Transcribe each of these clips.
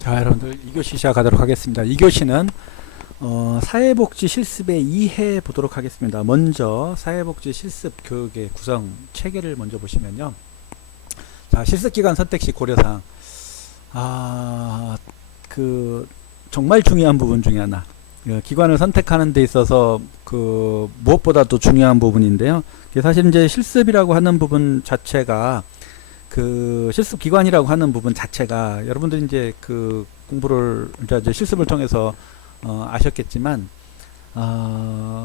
자, 여러분들 2교시 시작하도록 하겠습니다. 2교시는 사회복지 실습의 2회 보도록 하겠습니다. 먼저 사회복지 실습 교육의 구성 체계를 먼저 보시면요. 자, 실습기관 선택 시 고려사항. 정말 중요한 부분 중에 하나. 기관을 선택하는 데 있어서 무엇보다도 중요한 부분인데요. 사실 이제 실습이라고 하는 부분 자체가 실습기관이라고 하는 부분 자체가 여러분들이 이제 공부를 이제 실습을 통해서 아셨겠지만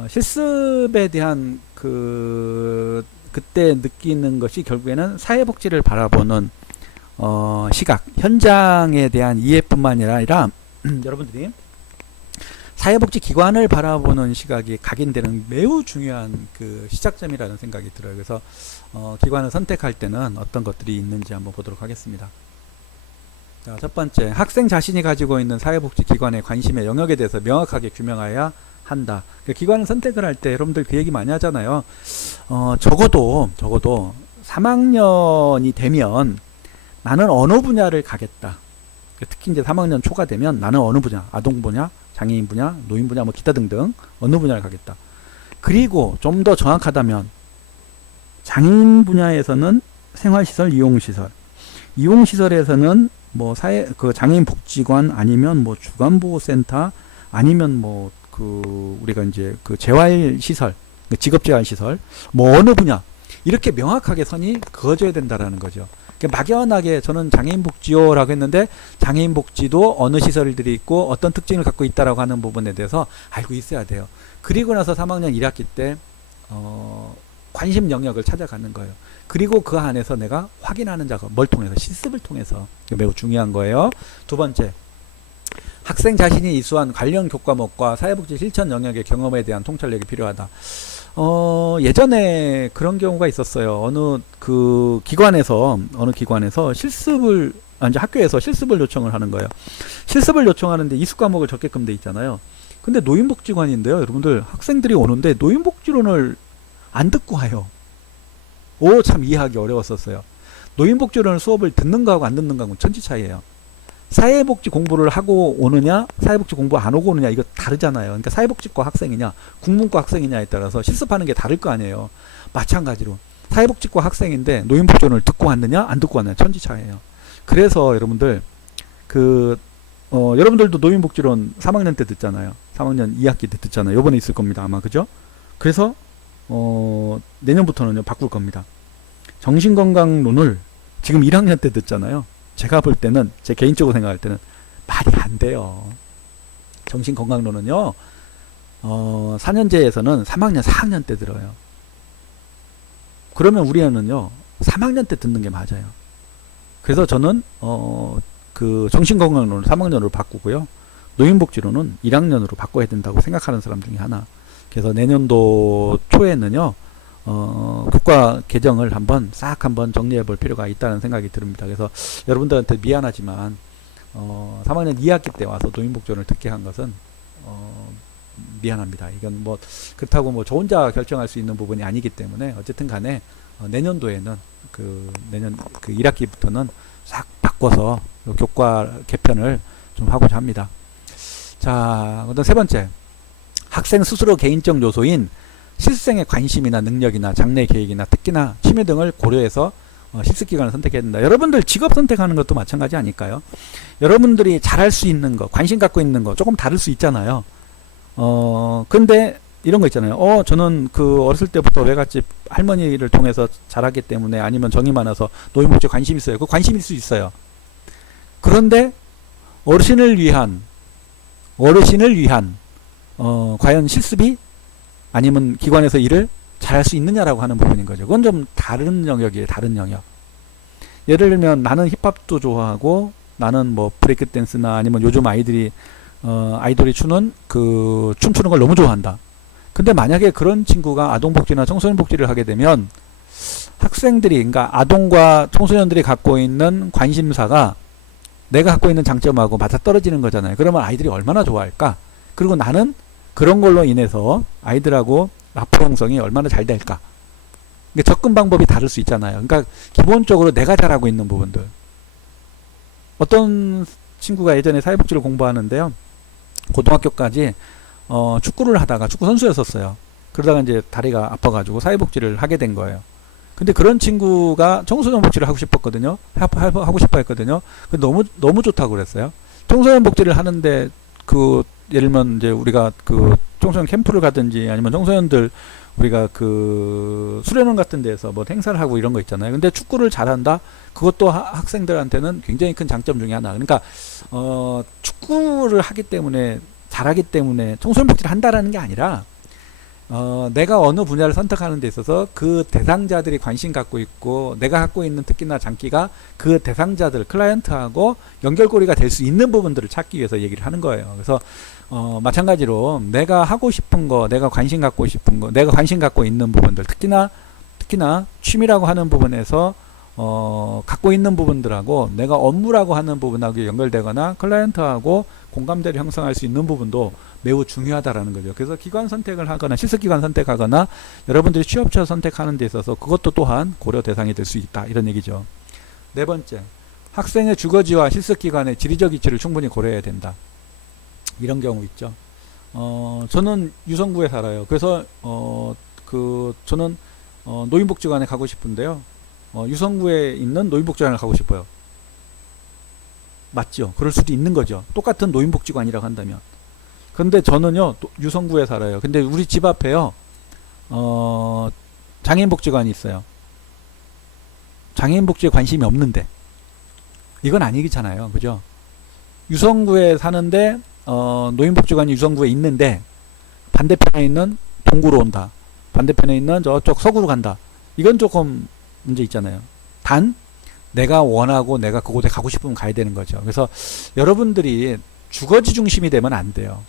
실습에 대한 그때 느끼는 것이 결국에는 사회복지를 바라보는 시각, 현장에 대한 이해뿐만 아니라 여러분들이 사회복지기관을 바라보는 시각이 각인되는 매우 중요한 시작점이라는 생각이 들어요. 그래서 기관을 선택할 때는 어떤 것들이 있는지 한번 보도록 하겠습니다. 자, 첫 번째, 학생 자신이 가지고 있는 사회복지기관의 관심의 영역에 대해서 명확하게 규명해야 한다. 기관을 선택을 할 때 여러분들 그 얘기 많이 하잖아요. 적어도 3학년이 되면 나는 어느 분야를 가겠다. 특히 이제 3학년 초가 되면 나는 어느 분야, 아동 분야, 장애인 분야, 노인 분야, 기타 등등 어느 분야를 가겠다. 그리고 좀 더 정확하다면 장애인 분야에서는 생활시설, 이용시설, 이용시설에서는 장애인 복지관 아니면 주간보호센터 아니면 우리가 이제 재활시설, 직업재활시설, 어느 분야 이렇게 명확하게 선이 그어져야 된다라는 거죠. 막연하게 저는 장애인복지요라고 했는데 장애인복지도 어느 시설들이 있고 어떤 특징을 갖고 있다라고 하는 부분에 대해서 알고 있어야 돼요. 그리고 나서 3학년 1학기 때 관심 영역을 찾아가는 거예요. 그리고 그 안에서 내가 확인하는 작업, 뭘 통해서? 실습을 통해서. 매우 중요한 거예요. 두 번째, 학생 자신이 이수한 관련 교과목과 사회복지 실천 영역의 경험에 대한 통찰력이 필요하다. 예전에 그런 경우가 있었어요. 어느 기관에서 실습을, 이제 학교에서 실습을 요청을 하는 거예요. 실습을 요청하는데 이수 과목을 적게끔 돼 있잖아요. 근데 노인복지관인데요. 여러분들, 학생들이 오는데 노인복지론을 안 듣고 와요. 참 이해하기 어려웠었어요. 노인복지론 수업을 듣는 거하고 안 듣는 거하고 천지 차이예요. 사회복지 공부를 하고 오느냐, 사회복지 공부 안 오고 오느냐, 이거 다르잖아요. 그러니까 사회복지과 학생이냐, 국문과 학생이냐에 따라서 실습하는 게 다를 거 아니에요. 마찬가지로 사회복지과 학생인데 노인복지론을 듣고 왔느냐, 안 듣고 왔느냐, 천지 차이예요. 그래서 여러분들 여러분들도 노인복지론 3학년 때 듣잖아요. 3학년 2학기 때 듣잖아요. 요번에 있을 겁니다. 아마 그죠? 그래서 내년부터는요 바꿀 겁니다. 정신건강론을 지금 1학년 때 듣잖아요. 제가 볼 때는, 제 개인적으로 생각할 때는 말이 안 돼요. 정신건강론은요 4년제에서는 3학년 4학년 때 들어요. 그러면 우리 애는요 3학년 때 듣는 게 맞아요. 그래서 저는 정신건강론을 3학년으로 바꾸고요, 노인복지론은 1학년으로 바꿔야 된다고 생각하는 사람 중에 하나. 그래서 내년도 초에는요 교과 개정을 한번 정리해 볼 필요가 있다는 생각이 듭니다. 그래서 여러분들한테 미안하지만 3학년 2학기 때 와서 노인복지론을 듣게 한 것은 미안합니다. 이건 그렇다고 저 혼자 결정할 수 있는 부분이 아니기 때문에 어쨌든 간에 내년도에는 내년 1학기부터는 싹 바꿔서 교과 개편을 좀 하고자 합니다. 자, 그다음 세 번째, 학생 스스로 개인적 요소인 실습생의 관심이나 능력이나 장래 계획이나 특기나 취미 등을 고려해서 실습기관을 선택해야 된다. 여러분들 직업 선택하는 것도 마찬가지 아닐까요? 여러분들이 잘할 수 있는 거, 관심 갖고 있는 거 조금 다를 수 있잖아요. 근데 이런 거 있잖아요. 저는 어렸을 때부터 외갓집 할머니를 통해서 자랐기 때문에, 아니면 정이 많아서 노인복지에 관심 있어요. 그 관심일 수 있어요. 그런데 어르신을 위한 과연 실습이 아니면 기관에서 일을 잘할 수 있느냐라고 하는 부분인 거죠. 그건 좀 다른 영역이에요. 다른 영역. 예를 들면 나는 힙합도 좋아하고, 나는 브레이크 댄스나 아니면 요즘 아이돌이 추는 춤추는 걸 너무 좋아한다. 근데 만약에 그런 친구가 아동복지나 청소년복지를 하게 되면 학생들이, 그러니까 아동과 청소년들이 갖고 있는 관심사가 내가 갖고 있는 장점하고 맞아떨어지는 거잖아요. 그러면 아이들이 얼마나 좋아할까? 그리고 나는 그런 걸로 인해서 아이들하고 라포 형성이 얼마나 잘 될까? 접근 방법이 다를 수 있잖아요. 그러니까 기본적으로 내가 잘하고 있는 부분들, 어떤 친구가 예전에 사회복지를 공부하는데요. 고등학교까지 축구를 하다가 축구 선수였었어요. 그러다가 이제 다리가 아파가지고 사회복지를 하게 된 거예요. 근데 그런 친구가 청소년 복지를 하고 싶었거든요. 하고 싶어 했거든요. 근데 너무 좋다고 그랬어요. 청소년 복지를 하는데 예를 들면 이제 우리가 청소년 캠프를 가든지 아니면 청소년들 우리가 수련원 같은 데서 뭐 행사를 하고 이런 거 있잖아요. 근데 축구를 잘한다? 그것도 학생들한테는 굉장히 큰 장점 중에 하나. 그러니까 축구를 하기 때문에 잘하기 때문에 청소년 복지를 한다라는 게 아니라 내가 어느 분야를 선택하는 데 있어서 그 대상자들이 관심 갖고 있고 내가 갖고 있는 특기나 장기가 그 대상자들 클라이언트하고 연결고리가 될 수 있는 부분들을 찾기 위해서 얘기를 하는 거예요. 그래서 마찬가지로 내가 하고 싶은 거, 내가 관심 갖고 싶은 거, 내가 관심 갖고 있는 부분들, 특히나 취미라고 하는 부분에서 갖고 있는 부분들하고 내가 업무라고 하는 부분하고 연결되거나 클라이언트하고 공감대를 형성할 수 있는 부분도 매우 중요하다라는 거죠. 그래서 기관 선택을 하거나 실습기관 선택하거나 여러분들이 취업처 선택하는 데 있어서 그것도 또한 고려 대상이 될 수 있다, 이런 얘기죠. 네 번째, 학생의 주거지와 실습기관의 지리적 위치를 충분히 고려해야 된다. 이런 경우 있죠. 저는 유성구에 살아요. 그래서 저는 노인복지관에 가고 싶은데요. 유성구에 있는 노인복지관을 가고 싶어요. 맞죠? 그럴 수도 있는 거죠. 똑같은 노인복지관이라고 한다면. 근데 저는요, 유성구에 살아요. 근데 우리 집 앞에요, 장애인복지관이 있어요. 장애인복지에 관심이 없는데. 이건 아니잖아요. 그죠? 유성구에 사는데, 노인복지관이 유성구에 있는데, 반대편에 있는 동구로 온다. 반대편에 있는 저쪽 서구로 간다. 이건 조금 문제 있잖아요. 단, 내가 원하고 내가 그곳에 가고 싶으면 가야 되는 거죠. 그래서 여러분들이 주거지 중심이 되면 안 돼요.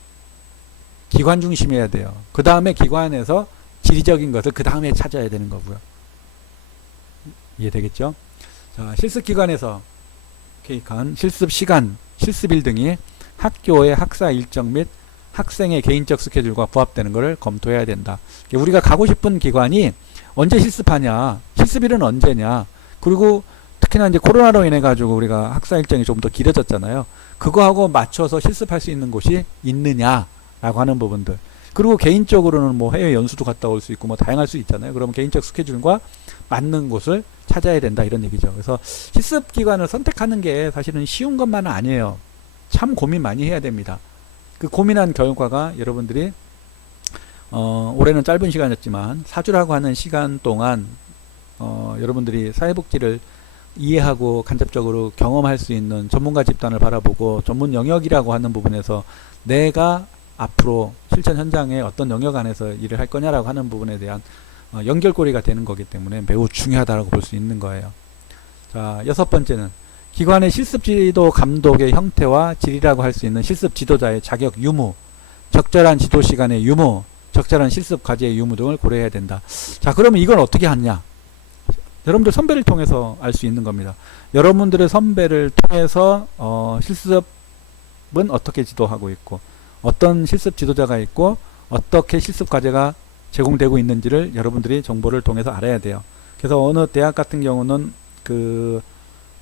기관 중심이어야 돼요. 그 다음에 기관에서 지리적인 것을 그 다음에 찾아야 되는 거고요. 이해되겠죠? 자, 실습기관에서 계획한 실습시간, 실습일 등이 학교의 학사 일정 및 학생의 개인적 스케줄과 부합되는 것을 검토해야 된다. 우리가 가고 싶은 기관이 언제 실습하냐, 실습일은 언제냐, 그리고 특히나 이제 코로나로 인해 가지고 우리가 학사 일정이 좀 더 길어졌잖아요. 그거하고 맞춰서 실습할 수 있는 곳이 있느냐라고 하는 부분들. 그리고 개인적으로는 뭐 해외 연수도 갔다 올 수 있고 뭐 다양할 수 있잖아요. 그러면 개인적 스케줄과 맞는 곳을 찾아야 된다, 이런 얘기죠. 그래서 실습 기관을 선택하는 게 사실은 쉬운 것만은 아니에요. 참 고민 많이 해야 됩니다. 그 고민한 결과가 여러분들이 올해는 짧은 시간이었지만 4주라고 하는 시간 동안 여러분들이 사회복지를 이해하고 간접적으로 경험할 수 있는 전문가 집단을 바라보고 전문 영역이라고 하는 부분에서 내가 앞으로 실천 현장에 어떤 영역 안에서 일을 할 거냐라고 하는 부분에 대한 연결고리가 되는 거기 때문에 매우 중요하다고 볼 수 있는 거예요. 자, 여섯 번째는 기관의 실습지도 감독의 형태와 질이라고 할 수 있는 실습 지도자의 자격 유무, 적절한 지도 시간의 유무, 적절한 실습 과제의 유무 등을 고려해야 된다. 자, 그러면 이건 어떻게 하느냐? 여러분들 선배를 통해서 알 수 있는 겁니다. 여러분들의 선배를 통해서 실습은 어떻게 지도하고 있고 어떤 실습 지도자가 있고 어떻게 실습 과제가 제공되고 있는지를 여러분들이 정보를 통해서 알아야 돼요. 그래서 어느 대학 같은 경우는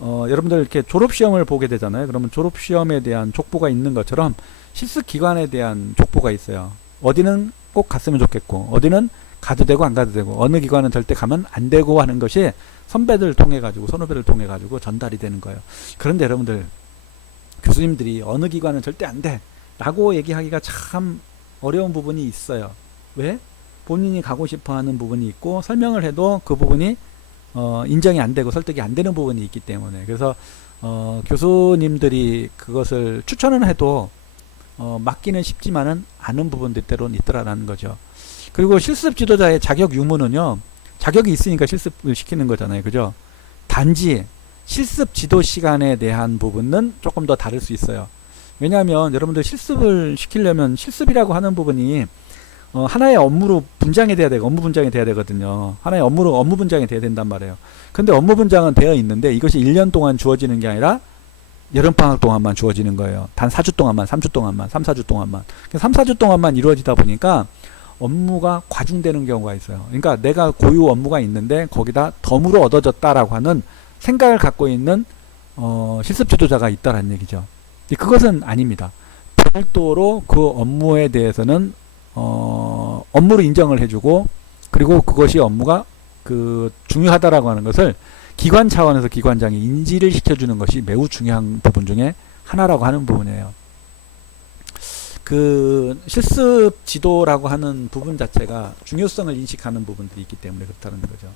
여러분들 이렇게 졸업시험을 보게 되잖아요. 그러면 졸업시험에 대한 족보가 있는 것처럼 실습기관에 대한 족보가 있어요. 어디는 꼭 갔으면 좋겠고 어디는 가도 되고 안 가도 되고 어느 기관은 절대 가면 안 되고 하는 것이 선배들 통해 가지고 선후배를 통해 가지고 전달이 되는 거예요. 그런데 여러분들 교수님들이 어느 기관은 절대 안 돼 라고 얘기하기가 참 어려운 부분이 있어요. 왜? 본인이 가고 싶어 하는 부분이 있고 설명을 해도 그 부분이 인정이 안 되고 설득이 안 되는 부분이 있기 때문에 그래서 교수님들이 그것을 추천을 해도 맡기는 쉽지만은 않은 부분들 때로는 있더라라는 거죠. 그리고 실습 지도자의 자격 유무는요, 자격이 있으니까 실습을 시키는 거잖아요. 그죠? 단지 실습 지도 시간에 대한 부분은 조금 더 다를 수 있어요. 왜냐하면 여러분들 실습을 시키려면 실습이라고 하는 부분이 하나의 업무로 분장이 돼야 되고 업무 분장이 돼야 되거든요. 하나의 업무 분장이 돼야 된단 말이에요. 근데 업무 분장은 되어 있는데 이것이 1년 동안 주어지는 게 아니라 여름방학 동안만 주어지는 거예요. 단 4주 동안만, 3주 동안만, 3, 4주 동안만. 3, 4주 동안만 이루어지다 보니까 업무가 과중되는 경우가 있어요. 그러니까 내가 고유 업무가 있는데 거기다 덤으로 얻어졌다라고 하는 생각을 갖고 있는 실습 지도자가 있다라는 얘기죠. 그것은 아닙니다. 별도로 그 업무에 대해서는 업무로 인정을 해주고, 그리고 그것이 업무가 그 중요하다라고 하는 것을 기관 차원에서 기관장이 인지를 시켜주는 것이 매우 중요한 부분 중에 하나라고 하는 부분이에요. 그 실습 지도라고 하는 부분 자체가 중요성을 인식하는 부분들이 있기 때문에 그렇다는 거죠.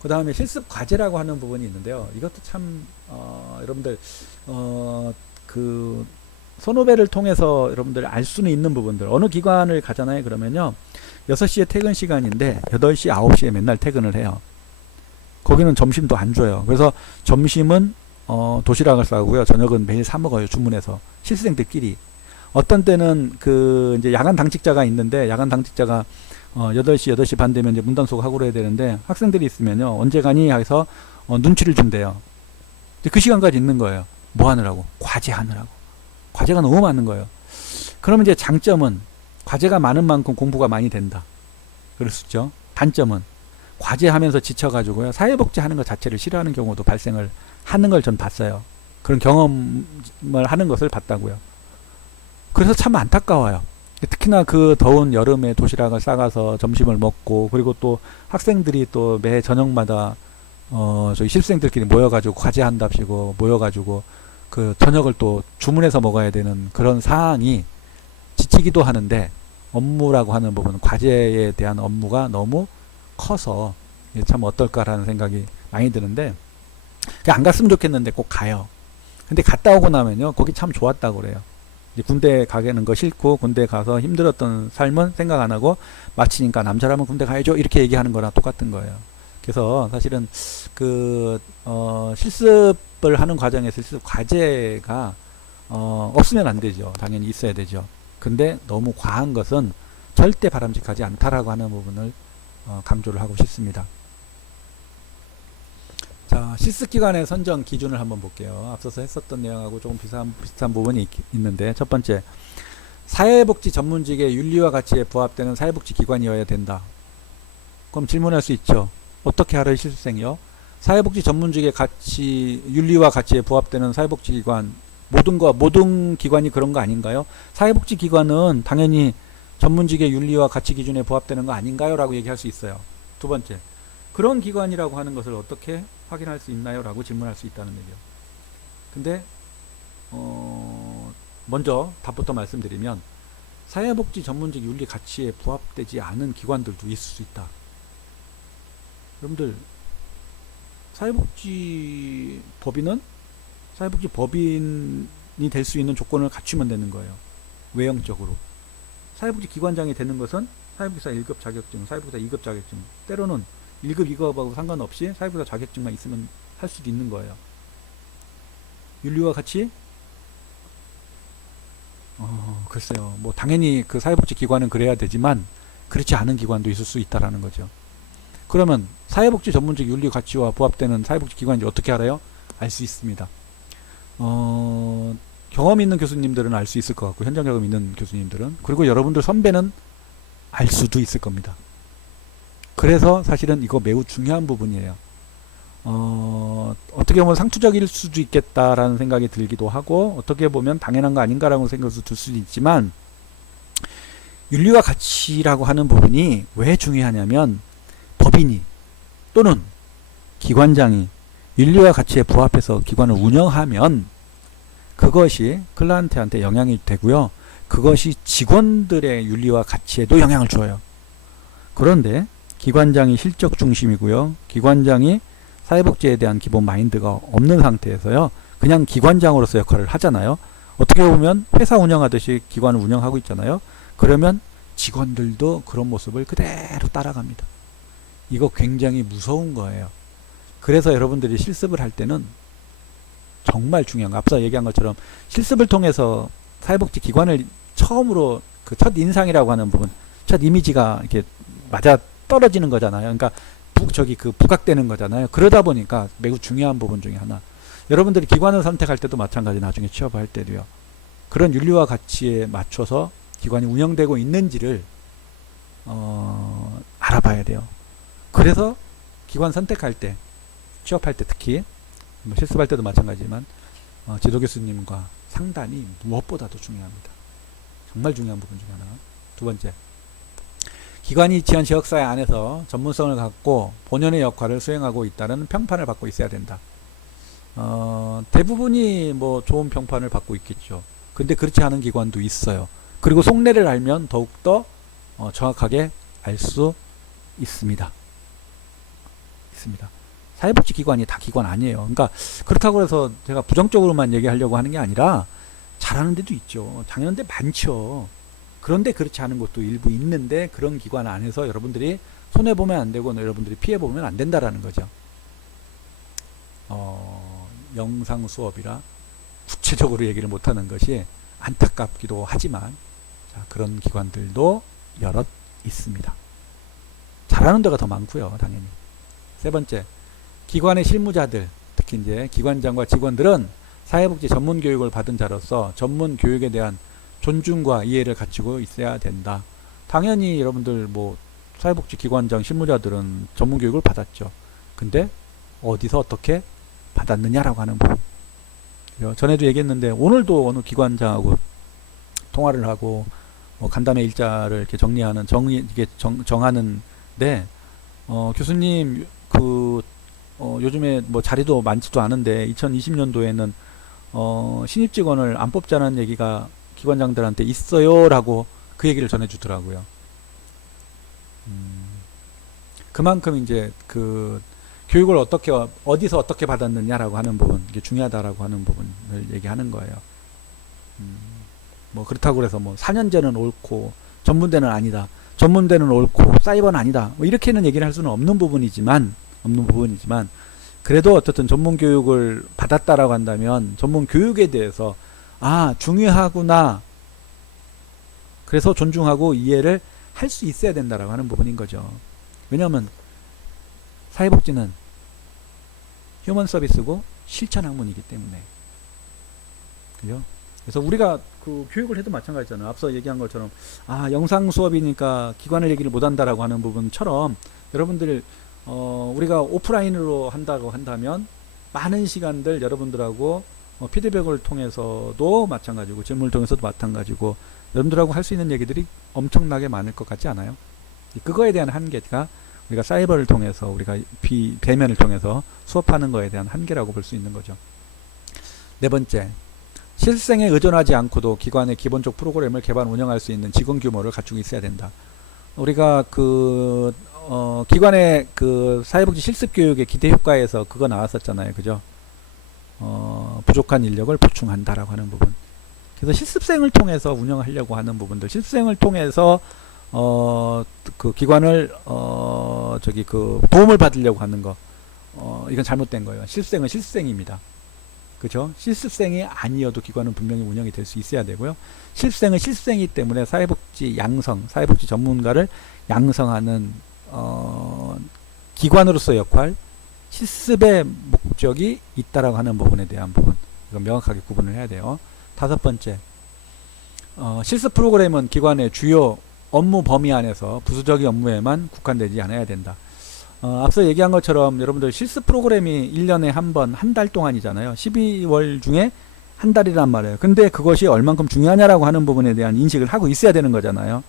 그 다음에 실습 과제라고 하는 부분이 있는데요. 이것도 참 여러분들 그 선후배를 통해서 여러분들 알 수는 있는 부분들. 어느 기관을 가잖아요. 그러면요, 6시에 퇴근 시간인데 8시, 9시에 맨날 퇴근을 해요. 거기는 점심도 안 줘요. 그래서 점심은 도시락을 싸고요, 저녁은 매일 사 먹어요. 주문해서 실습생들끼리. 어떤 때는 그 이제 야간 당직자가 있는데, 야간 당직자가 8시, 8시 반 되면 이제 문단속 하고 그래야 되는데, 학생들이 있으면요, 언제 가니 해서 눈치를 준대요. 그 시간까지 있는 거예요. 뭐 하느라고? 과제 하느라고. 과제가 너무 많은 거예요. 그러면 이제 장점은 과제가 많은 만큼 공부가 많이 된다. 그럴 수 있죠. 단점은 과제하면서 지쳐가지고요, 사회복지 하는 것 자체를 싫어하는 경우도 발생을 하는 걸 전 봤어요. 그런 경험을 하는 것을 봤다고요. 그래서 참 안타까워요. 특히나 그 더운 여름에 도시락을 싸가서 점심을 먹고, 그리고 또 학생들이 또 매 저녁마다 저희 실습생들끼리 모여가지고 과제한답시고 모여가지고 그 저녁을 또 주문해서 먹어야 되는 그런 상황이 지치기도 하는데, 업무라고 하는 부분, 과제에 대한 업무가 너무 커서 참 어떨까라는 생각이 많이 드는데, 안 갔으면 좋겠는데 꼭 가요. 근데 갔다 오고 나면요, 거기 참 좋았다고 그래요. 이제 군대 가는 거 싫고, 군대 가서 힘들었던 삶은 생각 안 하고, 마치니까 남자라면 군대 가야죠, 이렇게 얘기하는 거랑 똑같은 거예요. 그래서 사실은 그 실습을 하는 과정에서 실습 과제가 없으면 안 되죠. 당연히 있어야 되죠. 근데 너무 과한 것은 절대 바람직하지 않다라고 하는 부분을 강조를 하고 싶습니다. 자, 실습기관의 선정 기준을 한번 볼게요. 앞서서 했었던 내용하고 조금 비슷한 부분이 있는데, 첫 번째, 사회복지 전문직의 윤리와 가치에 부합되는 사회복지기관이어야 된다. 그럼 질문할 수 있죠. 어떻게 하래요, 실습생이요? 사회복지 전문직의 가치, 윤리와 가치에 부합되는 사회복지기관, 모든 기관이 그런 거 아닌가요? 사회복지기관은 당연히 전문직의 윤리와 가치 기준에 부합되는 거 아닌가요? 라고 얘기할 수 있어요. 두 번째, 그런 기관이라고 하는 것을 어떻게 확인할 수 있나요? 라고 질문할 수 있다는 얘기요. 근데 먼저 답부터 말씀드리면, 사회복지 전문직 윤리 가치에 부합되지 않은 기관들도 있을 수 있다. 여러분들, 사회복지법인은 사회복지법인이 될 수 있는 조건을 갖추면 되는 거예요. 외형적으로. 사회복지기관장이 되는 것은 사회복지사 1급 자격증, 사회복지사 2급 자격증, 때로는 1급, 2급하고 상관없이 사회복지사 자격증만 있으면 할 수도 있는 거예요. 윤리와 같이 글쎄요. 뭐 당연히 그 사회복지기관은 그래야 되지만 그렇지 않은 기관도 있을 수 있다라는 거죠. 그러면 사회복지 전문직 윤리 가치와 부합되는 사회복지기관인지 어떻게 알아요? 알 수 있습니다. 경험 있는 교수님들은 알 수 있을 것 같고, 현장 경험 있는 교수님들은, 그리고 여러분들 선배는 알 수도 있을 겁니다. 그래서 사실은 이거 매우 중요한 부분이에요. 어떻게 보면 상투적일 수도 있겠다라는 생각이 들기도 하고, 어떻게 보면 당연한 거 아닌가라고 생각을 들 수도 있지만, 윤리와 가치라고 하는 부분이 왜 중요하냐면, 법인이 또는 기관장이 윤리와 가치에 부합해서 기관을 운영하면 그것이 클라이언트한테 영향이 되고요. 그것이 직원들의 윤리와 가치에도 영향을 줘요. 그런데 기관장이 실적 중심이고요. 기관장이 사회복지에 대한 기본 마인드가 없는 상태에서요, 그냥 기관장으로서 역할을 하잖아요. 어떻게 보면 회사 운영하듯이 기관을 운영하고 있잖아요. 그러면 직원들도 그런 모습을 그대로 따라갑니다. 이거 굉장히 무서운 거예요. 그래서 여러분들이 실습을 할 때는 정말 중요한 거, 앞서 얘기한 것처럼 실습을 통해서 사회복지 기관을 처음으로 그 첫 인상이라고 하는 부분, 첫 이미지가 이렇게 맞아 떨어지는 거잖아요. 그러니까 부각되는 거잖아요. 그러다 보니까 매우 중요한 부분 중에 하나. 여러분들이 기관을 선택할 때도 마찬가지, 나중에 취업할 때도요. 그런 윤리와 가치에 맞춰서 기관이 운영되고 있는지를 알아봐야 돼요. 그래서 기관 선택할 때, 취업할 때 특히, 뭐 실습할 때도 마찬가지지만 지도 교수님과 상단이 무엇보다도 중요합니다. 정말 중요한 부분 중 하나. 두 번째, 기관이 지원 지역사회 안에서 전문성을 갖고 본연의 역할을 수행하고 있다는 평판을 받고 있어야 된다. 대부분이 뭐 좋은 평판을 받고 있겠죠. 근데 그렇지 않은 기관도 있어요. 그리고 속내를 알면 더욱더 정확하게 알 수 있습니다. 사회복지기관이 다 기관 아니에요. 그러니까 그렇다고 해서 제가 부정적으로만 얘기하려고 하는 게 아니라 잘하는 데도 있죠. 당연한 데 많죠. 그런데 그렇지 않은 것도 일부 있는데 그런 기관 안에서 여러분들이 손해보면 안 되고 여러분들이 피해보면 안 된다라는 거죠. 영상 수업이라 구체적으로 얘기를 못하는 것이 안타깝기도 하지만 자, 그런 기관들도 여럿 있습니다. 잘하는 데가 더 많고요. 당연히. 세 번째, 기관의 실무자들, 특히 이제 기관장과 직원들은 사회복지 전문 교육을 받은 자로서 전문 교육에 대한 존중과 이해를 갖추고 있어야 된다. 당연히 여러분들 뭐 사회복지 기관장 실무자들은 전문 교육을 받았죠. 근데 어디서 어떻게 받았느냐라고 하는 부분. 전에도 얘기했는데 오늘도 어느 기관장하고 통화를 하고 간담회 일자를 이렇게 정리하는 이게 정하는데 교수님 요즘에 뭐 자리도 많지도 않은데 2020년도에는 신입 직원을 안 뽑자는 얘기가 기관장들한테 있어요라고 그 얘기를 전해주더라고요. 그만큼 이제 그 교육을 어디서 어떻게 받았느냐라고 하는 부분, 이게 중요하다라고 하는 부분을 얘기하는 거예요. 뭐 그렇다고 해서 뭐 4년제는 옳고 전문대는 아니다, 전문대는 옳고 사이버는 아니다, 뭐 이렇게는 얘기를 할 수는 없는 부분이지만 그래도 어쨌든 전문 교육을 받았다라고 한다면 전문 교육에 대해서 중요하구나, 그래서 존중하고 이해를 할 수 있어야 된다라고 하는 부분인 거죠. 왜냐하면 사회복지는 휴먼 서비스고 실천 학문이기 때문에. 그죠? 그래서 우리가 그 교육을 해도 마찬가지잖아요. 앞서 얘기한 것처럼 영상 수업이니까 기관을 얘기를 못한다라고 하는 부분처럼 여러분들 우리가 오프라인으로 한다고 한다면 많은 시간들 여러분들하고 피드백을 통해서도 마찬가지고 질문을 통해서도 마찬가지고 여러분들하고 할 수 있는 얘기들이 엄청나게 많을 것 같지 않아요? 그거에 대한 한계가 우리가 사이버를 통해서 우리가 대면을 통해서 수업하는 거에 대한 한계라고 볼 수 있는 거죠. 네 번째, 실생에 의존하지 않고도 기관의 기본적 프로그램을 개발 운영할 수 있는 직원 규모를 갖추고 있어야 된다. 우리가 기관의 사회복지 실습교육의 기대 효과에서 그거 나왔었잖아요. 그죠? 부족한 인력을 보충한다라고 하는 부분. 그래서 실습생을 통해서 운영하려고 하는 부분들, 실습생을 통해서 그 기관을 도움을 받으려고 하는 거, 이건 잘못된 거예요. 실습생은 실습생입니다. 그죠? 실습생이 아니어도 기관은 분명히 운영이 될 수 있어야 되고요. 실습생은 실습생이기 때문에 사회복지 전문가를 양성하는 기관으로서의 역할, 실습의 목적이 있다라고 하는 부분에 대한 부분, 이건 명확하게 구분을 해야 돼요. 다섯 번째, 실습 프로그램은 기관의 주요 업무 범위 안에서 부수적인 업무에만 국한되지 않아야 된다. 앞서 얘기한 것처럼 여러분들 실습 프로그램이 1년에 한 번, 한 달 동안이잖아요. 12월 중에 한 달이란 말이에요. 근데 그것이 얼만큼 중요하냐라고 하는 부분에 대한 인식을 하고 있어야 되는 거잖아요.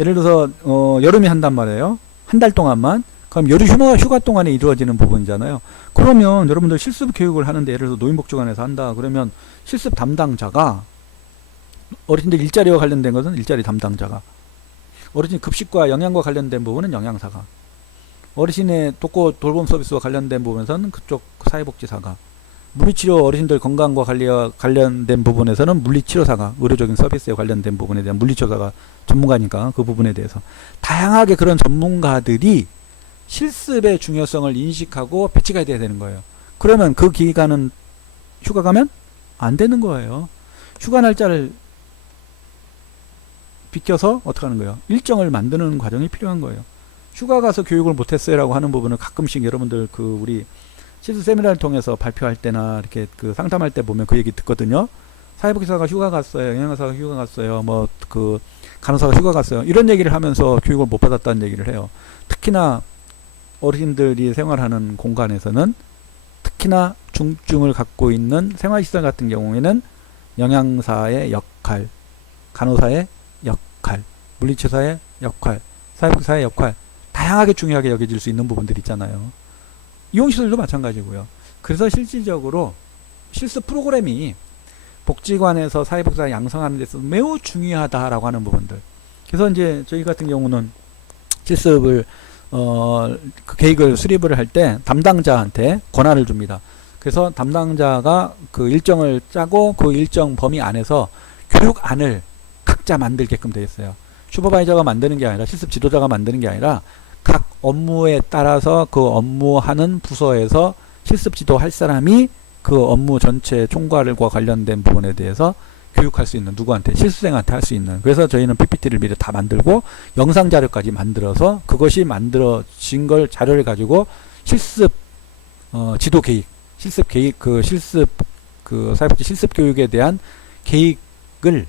예를 들어서 여름에 한단 말이에요. 한 달 동안만. 그럼 여름 휴가 동안에 이루어지는 부분이잖아요. 그러면 여러분들 실습 교육을 하는데 예를 들어서 노인복지관에서 한다. 그러면 실습 담당자가, 어르신들 일자리와 관련된 것은 일자리 담당자가, 어르신 급식과 영양과 관련된 부분은 영양사가, 어르신의 독고 돌봄 서비스와 관련된 부분에서는 그쪽 사회복지사가, 물리치료 어르신들 건강과 관련된 부분에서는 물리치료사가, 의료적인 서비스에 관련된 부분에 대한 물리치료사가 전문가니까 그 부분에 대해서 다양하게 그런 전문가들이 실습의 중요성을 인식하고 배치가 돼야 되는 거예요. 그러면 그 기간은 휴가 가면 안 되는 거예요. 휴가 날짜를 비껴서 어떻게 하는 거예요? 일정을 만드는 과정이 필요한 거예요. 휴가 가서 교육을 못했어요 라고 하는 부분을 가끔씩 여러분들 우리 실습 세미나를 통해서 발표할 때나 이렇게 상담할 때 보면 그 얘기 듣거든요. 사회복지사가 휴가 갔어요. 영양사가 휴가 갔어요. 간호사가 휴가 갔어요. 이런 얘기를 하면서 교육을 못 받았다는 얘기를 해요. 특히나 어르신들이 생활하는 공간에서는, 특히나 중증을 갖고 있는 생활시설 같은 경우에는 영양사의 역할, 간호사의 역할, 물리치료사의 역할, 사회복지사의 역할, 다양하게 중요하게 여겨질 수 있는 부분들이 있잖아요. 이용시설도 마찬가지고요. 그래서 실질적으로 실습 프로그램이 복지관에서 사회복지사 양성하는 데서 매우 중요하다라고 하는 부분들. 그래서 이제 저희 같은 경우는 실습을 그 계획을 수립을 할 때 담당자한테 권한을 줍니다. 그래서 담당자가 그 일정을 짜고 그 일정 범위 안에서 교육안을 각자 만들게끔 되어 있어요. 슈퍼바이저가 만드는 게 아니라 실습 지도자가 만드는 게 아니라 각 업무에 따라서 그 업무하는 부서에서 실습 지도할 사람이 그 업무 전체 총괄과 관련된 부분에 대해서 교육할 수 있는, 누구한테? 실습생한테 할 수 있는. 그래서 저희는 PPT를 미리 다 만들고 영상 자료까지 만들어서 그것이 만들어진 걸 자료를 가지고 실습 지도 계획, 실습 계획, 사회복지 실습 교육에 대한 계획을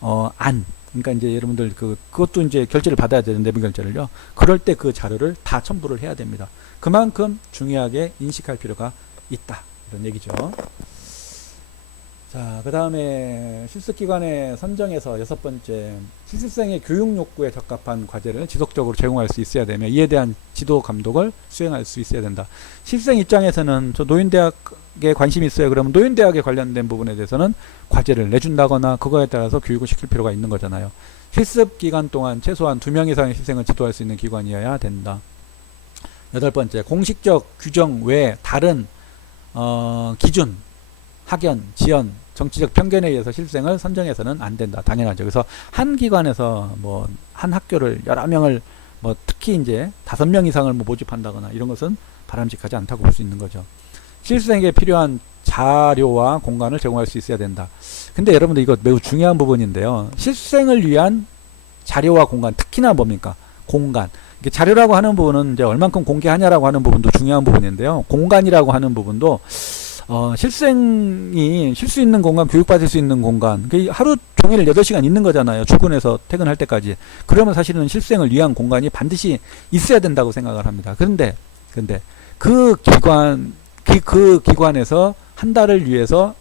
그러니까 이제 여러분들 그것도 이제 결제를 받아야 되는 내부 결제를요. 그럴 때 그 자료를 다 첨부를 해야 됩니다. 그만큼 중요하게 인식할 필요가 있다. 이런 얘기죠. 자, 그 다음에 실습기관의 선정에서 6번째, 실습생의 교육 욕구에 적합한 과제를 지속적으로 제공할 수 있어야 되며 이에 대한 지도 감독을 수행할 수 있어야 된다. 실습생 입장에서는 저 노인대학에 관심이 있어요. 그러면 노인대학에 관련된 부분에 대해서는 과제를 내준다거나 그거에 따라서 교육을 시킬 필요가 있는 거잖아요. 실습기간 동안 최소한 2명 이상의 실생을 지도할 수 있는 기관이어야 된다. 8번째, 공식적 규정 외에 다른 기준, 학연, 지연, 정치적 편견에 의해서 실생을 선정해서는 안 된다. 당연하죠. 그래서 한 기관에서 뭐 한 학교를 여러 명을 뭐 특히 이제 5명 이상을 뭐 모집한다거나 이런 것은 바람직하지 않다고 볼 수 있는 거죠. 실생에게 필요한 자료와 공간을 제공할 수 있어야 된다. 근데 여러분들 이거 매우 중요한 부분인데요. 실생을 위한 자료와 공간, 특히나 뭡니까? 공간. 자료라고 하는 부분은 이제 얼만큼 공개하냐라고 하는 부분도 중요한 부분인데요. 공간이라고 하는 부분도 실생이 쉴 수 있는 공간, 교육받을 수 있는 공간, 하루 종일 8시간 있는 거잖아요. 출근해서 퇴근할 때까지. 그러면 사실은 실생을 위한 공간이 반드시 있어야 된다고 생각을 합니다. 그런데 그 기관에서 한 달을 위해서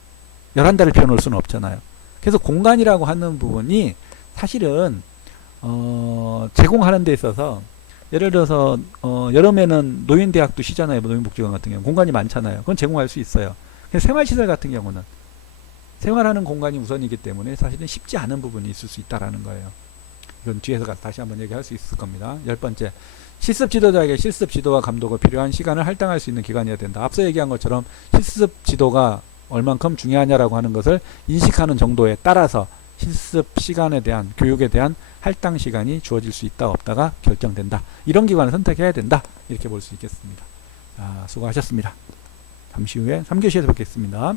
11달을 비워놓을 수는 없잖아요. 그래서 공간이라고 하는 부분이 사실은 제공하는 데 있어서 예를 들어서 여름에는 노인대학도 쉬잖아요. 노인복지관 같은 경우 공간이 많잖아요. 그건 제공할 수 있어요. 생활시설 같은 경우는 생활하는 공간이 우선이기 때문에 사실은 쉽지 않은 부분이 있을 수 있다라는 거예요. 이건 뒤에서 다시 한번 얘기할 수 있을 겁니다. 10번째, 실습 지도자에게 실습 지도와 감독을 필요한 시간을 할당할 수 있는 기관이어야 된다. 앞서 얘기한 것처럼 실습 지도가 얼만큼 중요하냐라고 하는 것을 인식하는 정도에 따라서 실습 시간에 대한, 교육에 대한 할당 시간이 주어질 수 있다 없다가 결정된다. 이런 기관을 선택해야 된다. 이렇게 볼 수 있겠습니다. 자, 수고하셨습니다. 잠시 후에 3교시에서 뵙겠습니다.